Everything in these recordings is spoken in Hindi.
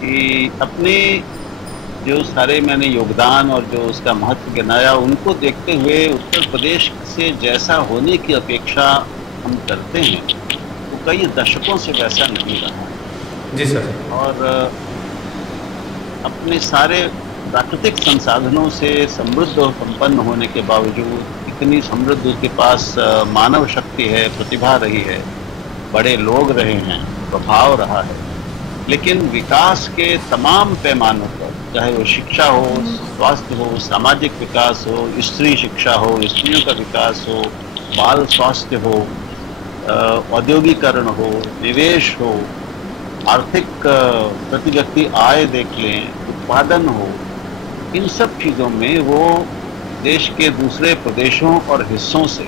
कि अपने जो सारे मैंने योगदान और जो उसका महत्व गिनाया, उनको देखते हुए उत्तर प्रदेश से जैसा होने की अपेक्षा हम करते हैं, वो कई दशकों से वैसा नहीं रहा है। जी सर। और अपने सारे प्राकृतिक संसाधनों से समृद्ध और संपन्न होने के बावजूद, इतनी समृद्ध उसके पास मानव शक्ति है, प्रतिभा रही है, बड़े लोग रहे हैं, प्रभाव रहा है, लेकिन विकास के तमाम पैमानों पर, चाहे वो शिक्षा हो, स्वास्थ्य हो, सामाजिक विकास हो, स्त्री शिक्षा हो, स्त्रियों का विकास हो, बाल स्वास्थ्य हो, औद्योगिकरण हो, निवेश हो, आर्थिक प्रति व्यक्ति आय देख लें, उत्पादन हो, इन सब चीज़ों में वो देश के दूसरे प्रदेशों और हिस्सों से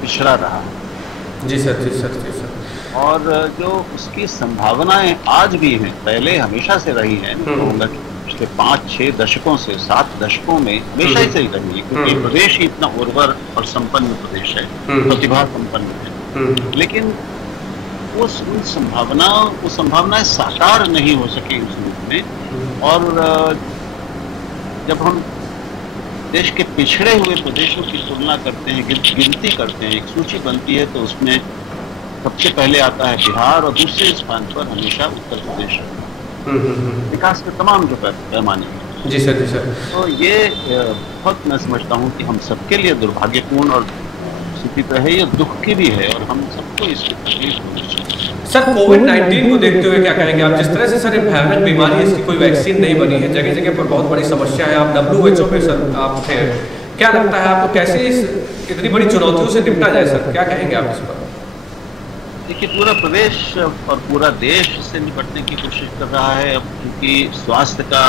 पिछड़ा रहा है। जी सर, जी सर, जी सर। और जो उसकी संभावनाएं आज भी हैं, पहले हमेशा से रही हैं, कहूँगा कि पिछले 5-6 दशकों से 7 दशकों में हमेशा ही सही रही है, क्योंकि प्रदेश ही इतना उर्वर और संपन्न प्रदेश है, प्रतिभा संपन्न है। लेकिन वो संभावनाएं साकार नहीं हो सकी उस रूप में। और जब हम देश के पिछड़े हुए प्रदेशों की तुलना करते हैं, गिनती करते हैं, एक सूची बनती है, तो उसमें सबसे पहले आता है बिहार और दूसरे स्थान पर हमेशा उत्तर प्रदेश है, विकास के तमाम जो पैमाने हैं। जी सर, जी सर। तो ये बहुत मैं समझता हूँ कि हम सबके लिए दुर्भाग्यपूर्ण और स्थिति तो है, ये दुख की भी है, और हम सबको इसकी तकलीफ होनी चाहिए। सर, कोविड-19 को देखते हुए क्या कहेंगे आप? जिस तरह से सर भयानक बीमारी है, इसकी कोई वैक्सीन नहीं बनी है, जगह जगह पर बहुत बड़ी समस्या है। आप WHO पे सर आप थे, क्या लगता है आपको कैसे इस इतनी बड़ी चुनौतियों से निपटा जाए सर? क्या कहेंगे आप इस पर? देखिए, पूरा प्रदेश और पूरा देश इससे निपटने की कोशिश कर रहा है। अब क्योंकि स्वास्थ्य का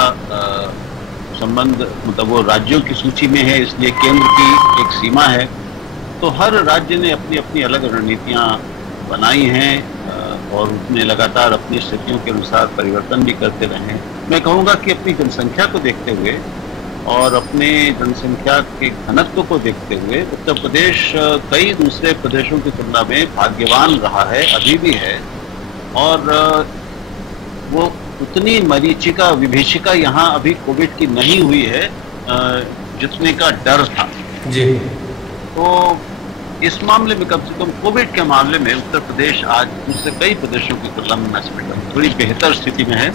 संबंध मतलब वो राज्यों की सूची में है, इसलिए केंद्र की एक सीमा है, तो हर राज्य ने अपनी अपनी अलग रणनीतियाँ बनाई हैं और उसमें लगातार अपनी स्थितियों के अनुसार परिवर्तन भी करते रहे हैं। मैं कहूँगा कि अपनी जनसंख्या को देखते हुए और अपने जनसंख्या के घनत्व को देखते हुए उत्तर प्रदेश कई दूसरे प्रदेशों की तुलना में भाग्यवान रहा है, अभी भी है। और वो उतनी मरीचिका विभीषिका यहाँ अभी कोविड की नहीं हुई है जितने का डर था। जी। तो इस मामले में कम से कम कोविड के मामले में उत्तर प्रदेश आज दूसरे कई प्रदेशों की तुलना में मैं समझता हूँ थोड़ी बेहतर स्थिति में है।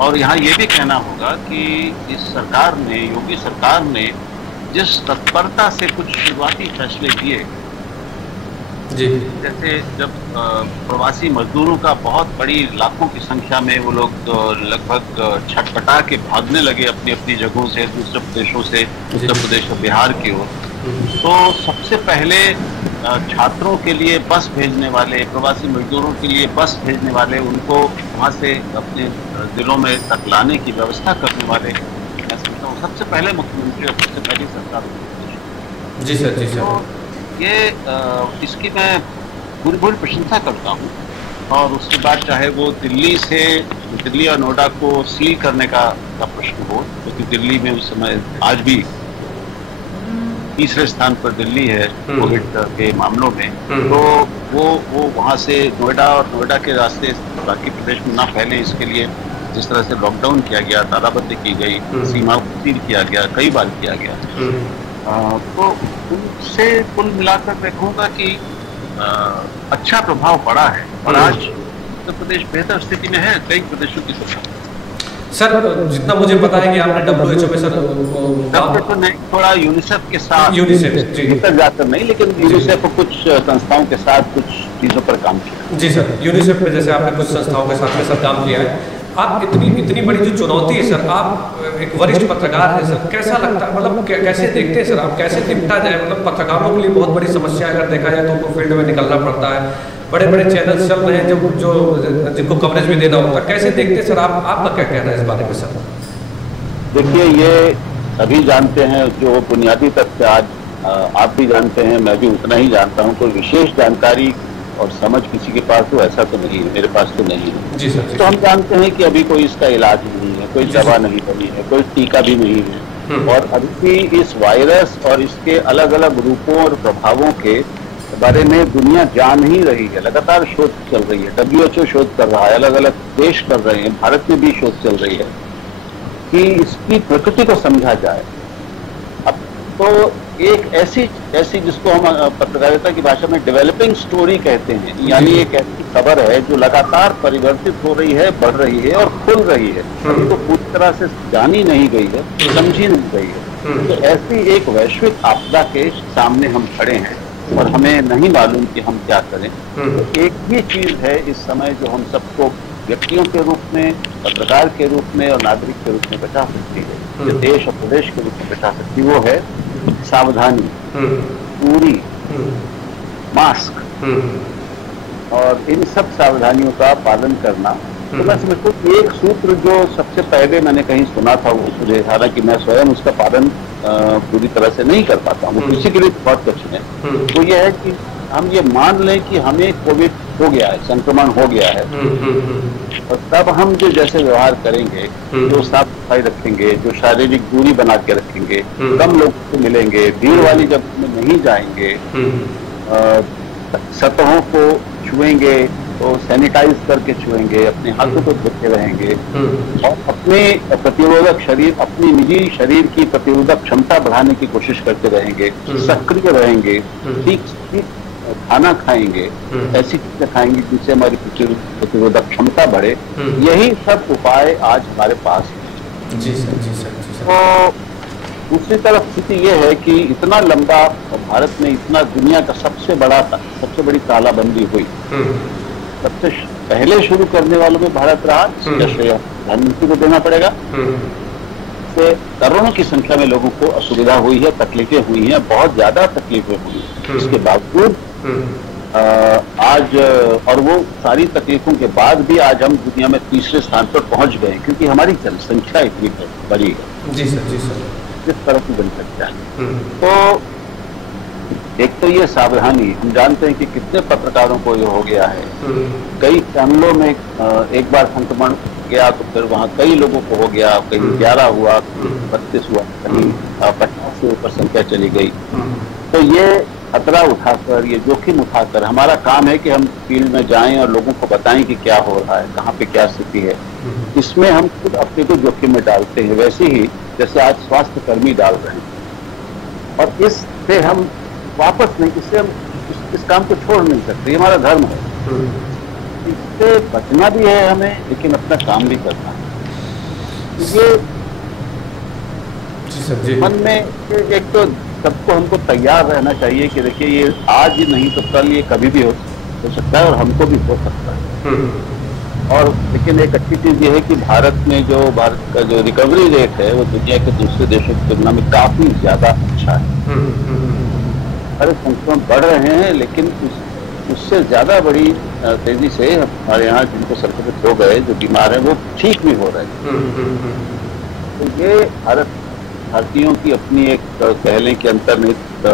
और यहाँ ये भी कहना होगा कि इस सरकार ने, योगी सरकार ने जिस तत्परता से कुछ शुरुआती फैसले किए, जी, जैसे जब प्रवासी मजदूरों का बहुत बड़ी लाखों की संख्या में वो लोग लगभग छटपटा के भागने लगे अपनी अपनी जगहों से, दूसरे प्रदेशों से, उत्तर प्रदेश और बिहार की ओर, तो सबसे पहले छात्रों के लिए बस भेजने वाले, प्रवासी मजदूरों के लिए बस भेजने वाले, उनको वहाँ से अपने जिलों में तक लाने की व्यवस्था करने वाले, मैं समझता हूँ सबसे पहले मुख्यमंत्री और सबसे पहली सरकार। जी सर, जी सर। तो ये इसकी मैं पूरी प्रशंसा करता हूँ। और उसके बाद चाहे वो दिल्ली और नोएडा को सील करने का प्रश्न हो, क्योंकि दिल्ली में उस समय आज भी तीसरे स्थान पर दिल्ली है कोविड के मामलों में, तो वो वहाँ से नोएडा और नोएडा के रास्ते बाकी प्रदेश में ना फैले, इसके लिए जिस तरह से लॉकडाउन किया गया, तालाबंदी की गई, सीमा को सील किया गया, कई बार किया गया। तो उनसे कुल मिलाकर मैं कहूँगा कि अच्छा प्रभाव पड़ा है और आज उत्तर प्रदेश बेहतर स्थिति में है कई प्रदेशों की तुलना में। सर, जितना मुझे पता है कि आपने WHO में सर WHO नहीं, थोड़ा यूनिसेफ के साथ, जाकर नहीं, लेकिन यूनिसेफ कुछ संस्थाओं के साथ कुछ चीज़ों पर काम किया। जी सर, यूनिसेफ में जैसे आपने कुछ संस्थाओं के साथ में सर काम किया है। आप इतनी बड़ी जो चुनौती है सर, आप एक वरिष्ठ पत्रकार हैं सर, कैसा लगता है, मतलब कैसे देखते हैं सर आप, कैसे निपटा जाए? मतलब पत्रकारों के लिए बहुत बड़ी समस्या अगर देखा जाए तो उनको फील्ड में निकलना पड़ता है, बड़े बड़े चैनल चल रहे हैं जो जिनको कवरेज भी देना होता है, कैसे देखते हैं सर आप? आपका क्या कहना है इस बारे में सर? देखिए, ये सभी जानते हैं, जो बुनियादी तथ्य आज आप भी जानते हैं, मैं भी उतना ही जानता हूँ। कोई विशेष जानकारी और समझ किसी के पास तो ऐसा तो नहीं है, मेरे पास तो नहीं है। जी सर। तो हम जानते हैं कि अभी कोई इसका इलाज नहीं है, कोई दवा नहीं बनी है, कोई टीका भी नहीं है, और अभी भी इस वायरस और इसके अलग अलग रूपों और प्रभावों के बारे में दुनिया जान ही रही है, लगातार शोध चल रही है, WHO शोध कर रहा है, अलग अलग देश कर रहे हैं, भारत में भी शोध चल रही है कि इसकी प्रकृति को समझा जाए। अब तो एक ऐसी जिसको हम पत्रकारिता की भाषा में डेवलपिंग स्टोरी कहते हैं, यानी एक ऐसी खबर है जो लगातार परिवर्तित हो रही है, बढ़ रही है और खुल रही है, तो पूरी तरह से जानी नहीं गई है, समझी नहीं गई है। तो ऐसी एक वैश्विक आपदा के सामने हम खड़े हैं और हमें नहीं मालूम कि हम क्या करें। तो एक ही चीज है इस समय जो हम सबको व्यक्तियों के रूप में, पत्रकार के रूप में और नागरिक के रूप में बचा सकती है, जो देश और प्रदेश के रूप में बचा सकती है, वो है सावधानी, पूरी, मास्क और इन सब सावधानियों का पालन करना। तो मैं समझता हूँ एक सूत्र जो सबसे पहले मैंने कहीं सुना था, वो मुझे, हालांकि मैं स्वयं उसका पालन पूरी तरह से नहीं कर पाता हूँ, वो किसी के लिए बहुत कठिन है, तो यह है कि हम ये मान लें कि हमें कोविड हो गया है, संक्रमण हो गया है, और तब हम जो जैसे व्यवहार करेंगे, जो साफ सफाई रखेंगे, जो शारीरिक दूरी बना के रखेंगे, कम लोगों से मिलेंगे, भीड़ वाली जगह में नहीं जाएंगे, सतहों को छुएंगे तो सैनिटाइज करके छुएंगे, अपने हाथों को धोते रहेंगे और अपने प्रतिरोधक शरीर, अपनी निजी शरीर की प्रतिरोधक क्षमता बढ़ाने की कोशिश करते रहेंगे, सक्रिय रहेंगे, ठीक खाना खाएंगे, ऐसी चीजें खाएंगे जिससे हमारी प्रतिरोधक क्षमता बढ़े। यही सब उपाय आज हमारे पास है। जी सर, जी सर, जी सर। तो दूसरी तरफ स्थिति यह है कि इतना लंबा, भारत में इतना दुनिया का सबसे बड़ी तालाबंदी हुई, सबसे पहले शुरू करने वालों में भारत रहा, इसका श्रेय प्रधानमंत्री को देना पड़ेगा। से करोड़ों की संख्या में लोगों को असुविधा हुई है, तकलीफें हुई हैं, बहुत ज्यादा तकलीफें हुई हैं। इसके बावजूद आज, और वो सारी तकलीफों के बाद भी आज हम दुनिया में तीसरे स्थान पर पहुंच गए, क्योंकि हमारी जनसंख्या इतनी बड़ी है। जी सर, जी सर। किस तरह की जनसंख्या है। तो एक तो ये सावधानी, हम जानते हैं कि कितने पत्रकारों को ये हो गया है, कई चैनलों में एक बार संक्रमण गया तो फिर वहाँ कई लोगों को हो गया, कहीं 11 हुआ, 32 हुआ, कहीं 50 से ऊपर संख्या चली गई। तो ये खतरा उठाकर, ये जोखिम उठाकर, हमारा काम है कि हम फील्ड में जाएं और लोगों को बताएं कि क्या हो रहा है, कहाँ पे क्या स्थिति है। इसमें हम खुद अपने को जोखिम में डालते हैं, वैसे ही जैसे आज स्वास्थ्य कर्मी डाल रहे हैं, और इससे हम वापस नहीं, इससे हम इस काम को छोड़ नहीं सकते, ये हमारा धर्म है। इससे बचना भी है हमें, लेकिन अपना काम भी करना है। ये मन में एक तो सबको हमको तैयार रहना चाहिए कि देखिए ये आज ही नहीं तो कल ये कभी भी हो सकता है और हमको भी हो सकता है। और लेकिन एक अच्छी चीज ये है कि भारत का जो रिकवरी रेट है वो दुनिया के दूसरे देशों की तुलना में काफी ज्यादा अच्छा है। अरे संक्रमण बढ़ रहे हैं, लेकिन उससे ज्यादा बड़ी तेजी से हमारे यहाँ जिनको संक्रमित हो गए, जो बीमार हैं, वो ठीक भी हो रहे हैं। तो ये भारतीयों की अपनी एक कह लें कि अंतर्निहित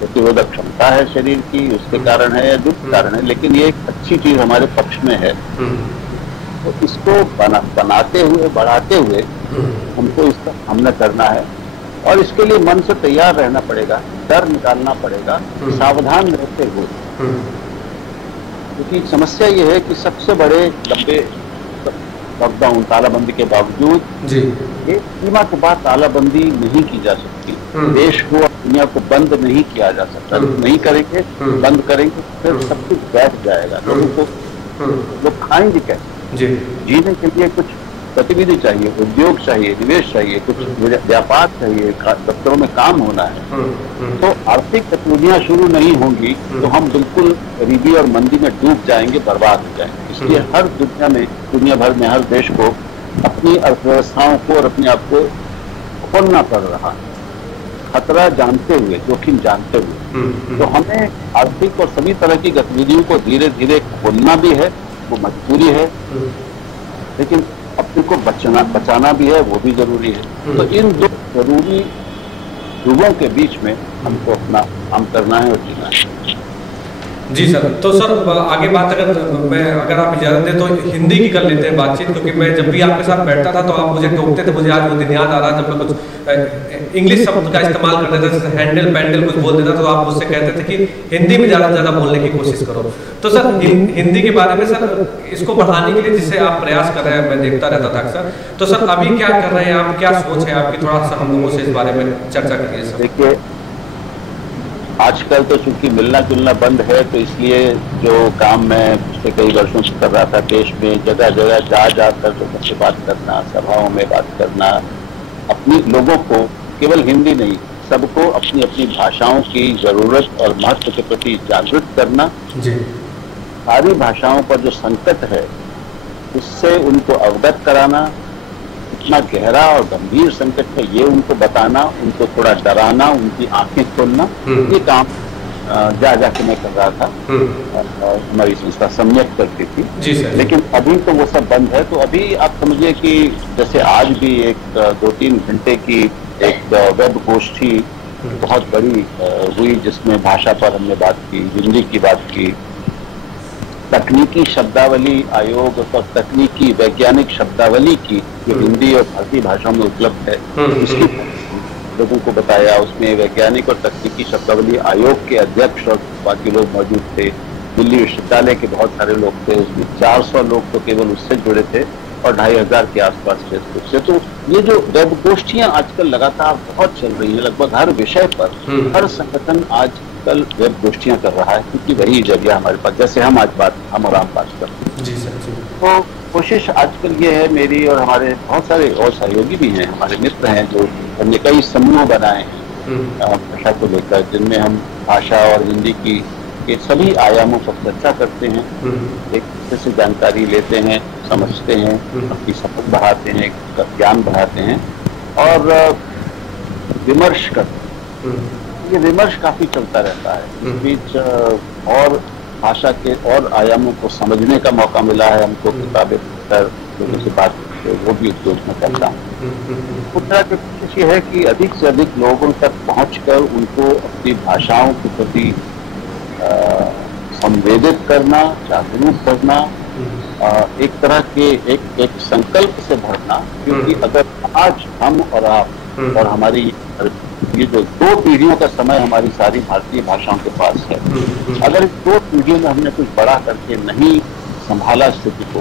प्रतिरोधक क्षमता है शरीर की, उसके कारण है या जो कारण है, लेकिन ये एक अच्छी चीज हमारे पक्ष में है। तो इसको बनाते हुए, बढ़ाते हुए हमको इसका सामना करना है, और इसके लिए मन से तैयार रहना पड़ेगा, डर निकालना पड़ेगा, सावधान रहते हुए। क्योंकि समस्या ये है कि सबसे बड़े लंबे लॉकडाउन, तालाबंदी के बावजूद एक सीमा के बाद तालाबंदी नहीं की जा सकती। देश को और दुनिया को बंद नहीं किया जा सकता। नहीं करेंगे, बंद करेंगे, फिर सब कुछ बैठ जाएगा। लोग खाएंगे कैसे? जीने के लिए कुछ गतिविधि चाहिए, उद्योग चाहिए, निवेश चाहिए, कुछ व्यापार चाहिए, दफ्तरों में काम होना है। तो आर्थिक गतिविधियां शुरू नहीं होंगी तो हम बिल्कुल गरीबी और मंदी में डूब जाएंगे, बर्बाद हो जाएंगे। इसलिए हर दुनिया भर में हर देश को अपनी अर्थव्यवस्थाओं को और अपने आप को खोलना पड़ रहा, खतरा जानते हुए, जोखिम जानते हुए। तो हमें आर्थिक और सभी तरह की गतिविधियों को धीरे धीरे खोलना भी है, वो मजबूरी है, लेकिन अपने को बचाना भी है, वो भी जरूरी है। तो इन दो जरूरी युगों के बीच में हमको अपना काम करना है और जीना है। जी सर, तो सर आगे बात अगर आप इजाज़त दें तो हिंदी की कर लेते हैं बातचीत, क्योंकि मैं जब भी आपके साथ बैठता था तो आप मुझे टोकते थे। मुझे आज वो दिन याद आ रहा जब मैं कुछ इंग्लिश शब्द का इस्तेमाल कर देता था, जैसे हैंडल पैंडल कुछ बोल देता, तो आप मुझसे कहते थे कि हिंदी में ज़्यादा से ज़्यादा बोलने की कोशिश करो। तो सर हिंदी के बारे में सर, इसको बढ़ाने के लिए जिससे आप प्रयास कर रहे हैं, मैं देखता रहता था अक्सर, तो सर अभी क्या कर रहे हैं आप, क्या सोच है आपकी, थोड़ा सा हम लोगों से इस बारे में चर्चा करिए सर। देखिए, आजकल तो चूंकि मिलना जुलना बंद है, तो इसलिए जो काम मैं पिछले कई वर्षों से कर रहा था, देश में जगह जगह जा कर लोगों से बात करना, सभाओं में बात करना, अपनी लोगों को केवल हिंदी नहीं, सबको अपनी अपनी भाषाओं की जरूरत और महत्व के प्रति जागरूक करना, जी, सारी भाषाओं पर जो संकट है उससे उनको अवगत कराना, इतना गहरा और गंभीर संकट है ये उनको बताना, उनको थोड़ा डराना, उनकी आंखें खोलना, ये काम जाके मैं कर रहा था। हमारी संस्था सम्यक करती थी। जी सर। लेकिन अभी तो वो सब बंद है। तो अभी आप समझिए कि जैसे आज भी एक 2-3 घंटे की एक वेब गोष्ठी बहुत बड़ी हुई, जिसमें भाषा पर हमने बात की, हिंदी की बात की, तकनीकी शब्दावली आयोग और तकनीकी वैज्ञानिक शब्दावली की जो हिंदी और भारतीय भाषाओं में उपलब्ध है, उसकी लोगों को बताया। उसमें वैज्ञानिक और तकनीकी शब्दावली आयोग के अध्यक्ष और बाकी लोग मौजूद थे। दिल्ली विश्वविद्यालय के बहुत सारे लोग थे, उसमें 400 लोग तो केवल उससे जुड़े थे और 2500 के आसपास फेसबुक से। तो ये जो वेब गोष्ठियां आजकल लगातार बहुत चल रही है, लगभग हर विषय पर हर संगठन आजकल वेब गोष्ठियां कर रहा है, क्योंकि वही जरिया हमारे पास, जैसे हम आज हम और आप बात करते हैं। जी सर, जी। तो कोशिश आजकल ये है मेरी, और हमारे बहुत सारे और सहयोगी भी हैं, हमारे मित्र हैं, जो हमने कई समूह बनाए हैं भाषा को लेकर, जिनमें हम भाषा और हिंदी की के सभी आयामों पर चर्चा करते हैं, एक दूसरे से जानकारी लेते हैं, समझते हैं, अपनी समझ बढ़ाते हैं, ज्ञान बढ़ाते हैं और विमर्श करते हैं। ये विमर्श काफी चलता रहता है। इस बीच और भाषा के और आयामों को समझने का मौका मिला है हमको, किताबें पढ़कर लोगों से बात करके, वो भी उद्योग में करता हूँ। कोशिश ये है कि अधिक से अधिक लोगों तक पहुंचकर उनको अपनी भाषाओं के प्रति संवेदित करना, जागरूक करना, एक तरह के एक संकल्प से भरना। क्योंकि अगर आज हम और आप और हमारी ये जो 2 पीढ़ियों का समय हमारी सारी भारतीय भाषाओं के पास है, अगर इस 2 पीढ़ियों में हमने कुछ बड़ा करके नहीं संभाला स्थिति को,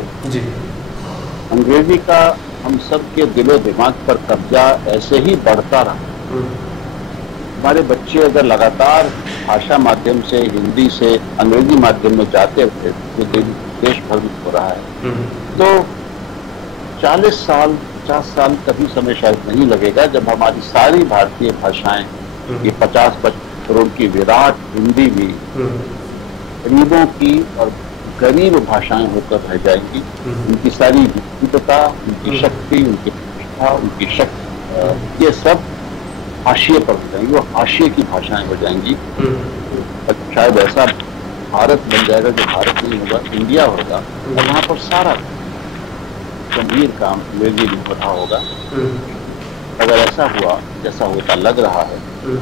अंग्रेजी का हम सब के दिलो दिमाग पर कब्जा ऐसे ही बढ़ता रहा। हमारे बच्चे अगर लगातार भाषा माध्यम से, हिंदी से अंग्रेजी माध्यम में जाते थे, जो देश भर में हो रहा है, तो 40 साल 50 साल कभी समय शायद नहीं लगेगा जब हमारी सारी भारतीय भाषाएं, ये 50-55 करोड़ की विराट हिंदी भी गरीबों की और गरीब भाषाएं होकर रह जाएंगी। उनकी सारी विविधता, उनकी शक्ति, उनकी प्रतिभा, उनकी शक्ति, ये सब हाशिए पर हो जाएंगी, वो हाशिए की भाषाएं हो जाएंगी। शायद ऐसा भारत बन जाएगा जो भारत नहीं होगा, इंडिया होगा, और वहाँ पर सारा गंभीर काम अंग्रेजी में हो रहा होगा। अगर ऐसा हुआ, जैसा होता लग रहा है,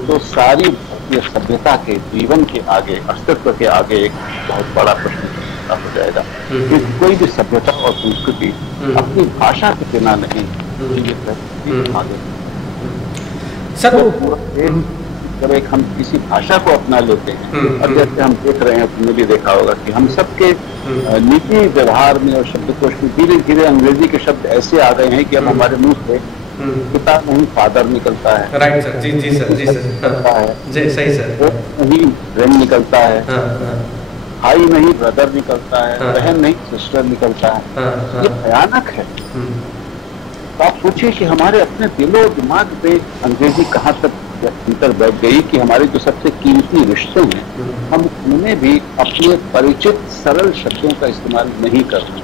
तो सारी भारतीय सभ्यता के जीवन के आगे, अस्तित्व के आगे एक बहुत बड़ा प्रश्न हो जाएगा कि कोई भी सभ्यता और संस्कृति अपनी भाषा के बिना नहीं आगे। सर जब एक हम किसी भाषा को अपना लेते हैं, और जैसे हम देख रहे हैं, तुमने भी देखा होगा कि हम सबके नीति व्यवहार में और शब्दकोश में धीरे धीरे अंग्रेजी के शब्द ऐसे आ गए हैं कि अब हमारे मुंह से पिता नहीं फादर निकलता है। राइट सर, जी जी सर, जी सर, निकलता है, जी सही सर, नहीं फ्रेंड निकलता है, भाई नहीं ब्रदर निकलता है, बहन नहीं सिस्टर निकलता है। ये भयानक है। तो आप सोचिए कि हमारे अपने दिलो दिमाग पे अंग्रेजी कहाँ तक भीतर बैठ गई कि हमारे जो सबसे कीमती रिश्ते हैं, हम उनमें भी अपने परिचित सरल शब्दों का इस्तेमाल नहीं कर रहे।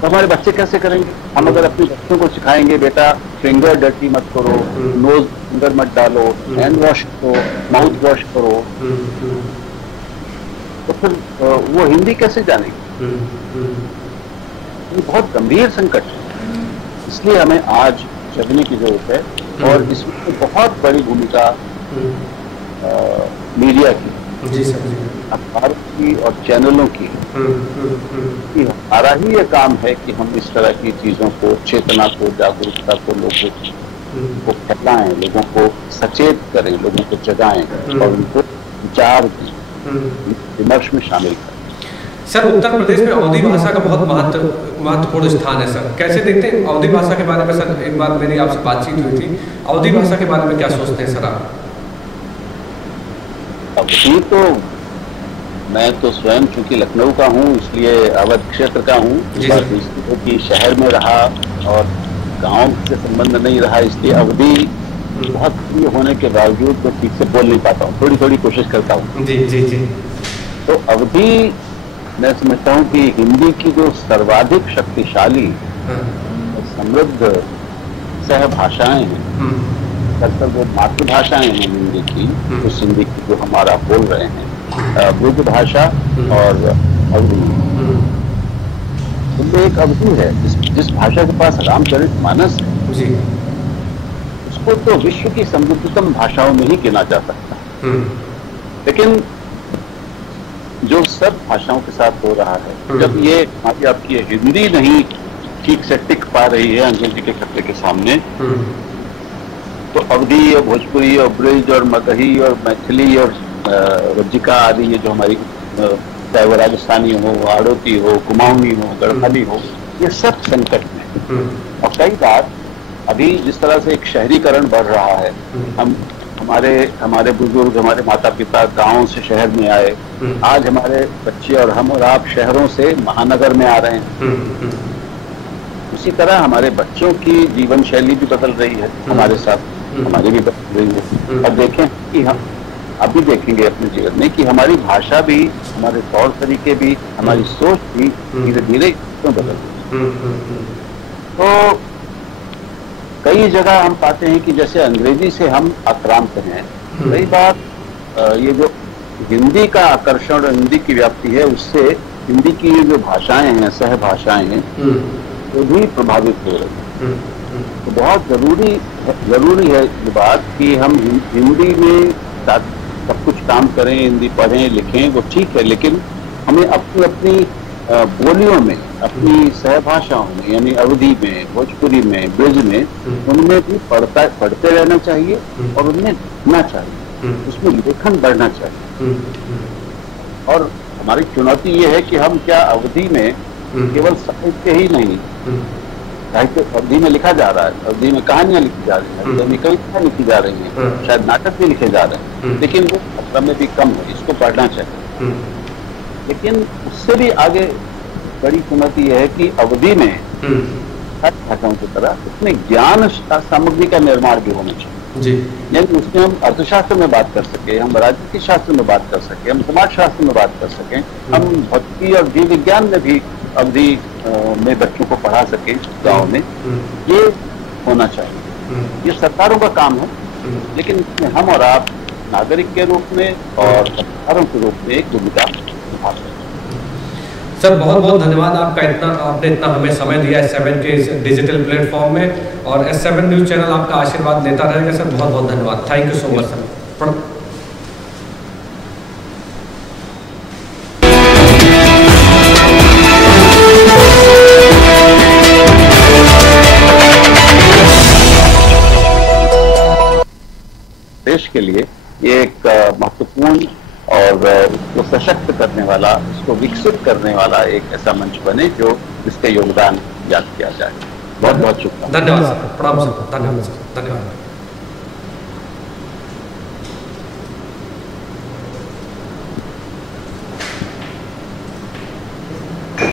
तो हमारे बच्चे कैसे करेंगे? हम अगर अपने बच्चों को सिखाएंगे, बेटा फिंगर डर्टी मत करो, नोज फिंगर मत डालो, हैंड वॉश करो, माउथ वॉश करो, तो फिर वो हिंदी कैसे जानेगी? ये बहुत गंभीर संकट है। इसलिए हमें आज जगने की जरूरत है, और इसमें बहुत बड़ी भूमिका मीडिया की। जी सर जी। अखबारों की और चैनलों की कि हमारा ही ये काम है कि हम इस तरह की चीजों को, चेतना को, जागरूकता को लोगों को फैलाएं, लोगों को सचेत करें, लोगों को जगाएं और उनको विचार विमर्श में शामिल करें। सर उत्तर प्रदेश में अवधी भाषा का बहुत महत्वपूर्ण स्थान है सर, कैसे देखते हैं अवधी भाषा के बारे में? सर एक बार मेरी आपसे बातचीत हुई थी, अवधी भाषा के बारे में क्या सोचते हैं सर आप? अवधी तो मैं तो स्वयं चूंकि लखनऊ का हूँ इसलिए अवध क्षेत्र का हूँ, कि शहर में रहा और गांव से संबंध नहीं रहा, इसलिए अवधी बहुत प्रिय होने के बावजूद तो ठीक से बोल नहीं पाता हूँ, थोड़ी थोड़ी कोशिश करता हूँ। जी जी जी। तो अवधी मैं समझता हूँ कि हिंदी की जो सर्वाधिक शक्तिशाली और समृद्ध सहभाषाएं हैं, अक्सर वो मातृभाषाएं हैं हिंदी की, उस हिंदी की जो हमारा बोल रहे हैं, ब्रज भाषा और अवधी, उनमें एक अवधी है जिस भाषा के पास रामचरितमानस है जी, उसको तो विश्व की समृद्धतम भाषाओं में ही गिना जा सकता है। लेकिन जो सब भाषाओं के साथ हो रहा है, जब ये आपकी हिंदी नहीं ठीक से टिक पा रही है अंग्रेजी के खतरे के सामने, तो अवधी और भोजपुरी और ब्रज और मगही और मैथिली और रज्जिका आदि, ये जो हमारी चाहे वो राजस्थानी हो, हाड़ौती हो, कुमाऊनी हो, गढ़वाली हो, ये सब संकट में। और कई बार अभी जिस तरह से एक शहरीकरण बढ़ रहा है, हमारे बुजुर्ग, हमारे माता पिता गांव से शहर में आए, आज हमारे बच्चे और हम और आप शहरों से महानगर में आ रहे हैं। उसी तरह हमारे बच्चों की जीवन शैली भी बदल रही है, हमारे साथ हमारी भी बदल रही है। अब देखें कि हम अभी देखेंगे अपने जीवन में कि हमारी भाषा भी, हमारे तौर तरीके भी, हमारी सोच भी धीरे धीरे क्यों बदल रही है। तो कई जगह हम पाते हैं कि जैसे अंग्रेजी से हम आक्रांत हैं, कई बार ये जो हिंदी का आकर्षण, हिंदी की व्याप्ति है, उससे हिंदी की ये जो भाषाएं हैं, सहभाषाएं हैं, वो भी प्रभावित हो रही है। तो बहुत जरूरी है ये बात कि हम हिंदी में सब कुछ काम करें, हिंदी पढ़ें लिखें, वो ठीक है, लेकिन हमें अपनी अपनी बोलियों में, अपनी सहभाषाओं में, यानी अवधी में, भोजपुरी में, ब्रज में, उनमें भी पढ़ते रहना चाहिए और उनमें लिखना चाहिए, उसमें लेखन बढ़ना चाहिए। और हमारी चुनौती ये है कि हम क्या अवधी में केवल साहित्य ही नहीं, साहित्य अवधि में लिखा जा रहा है, अवधि में कहानियां लिखी जा रही हैं, अवधि में कविताएं लिखी जा रही हैं, शायद नाटक भी लिखे जा रहे हैं, लेकिन वो मात्रा में भी कम है, इसको पढ़ना चाहिए। लेकिन उससे भी आगे बड़ी चुनौती यह है कि अवधि में हर भाषाओं की तरह उसमें ज्ञान सामग्री का निर्माण भी होना चाहिए। यानी उसमें हम अर्थशास्त्र में बात कर सके, हम राजनीति शास्त्र में बात कर सके, हम समाज शास्त्र में बात कर सकें, हम भौतिकी और जीव विज्ञान में भी अवधि में बच्चों को पढ़ा सके गाँव में, ये होना चाहिए। ये सरकारों का काम है, लेकिन इसमें हम और आप नागरिक के रूप में और सरकारों के रूप में एक भूमिका निभा सकते हैं। सर बहुत बहुत धन्यवाद आपने इतना हमें समय दिया S7 के इस डिजिटल प्लेटफॉर्म में, और S7 न्यूज़ चैनल आपका आशीर्वाद लेता रहेगा सर। बहुत बहुत धन्यवाद, thank you so much sir. देश के लिए ये एक महत्वपूर्ण और उसको सशक्त करने वाला, उसको विकसित करने वाला एक ऐसा मंच बने जो इसके योगदान याद किया जाए। बहुत बहुत शुक्रिया। धन्यवाद सर, प्रणाम सर, धन्यवाद सर, धन्यवाद।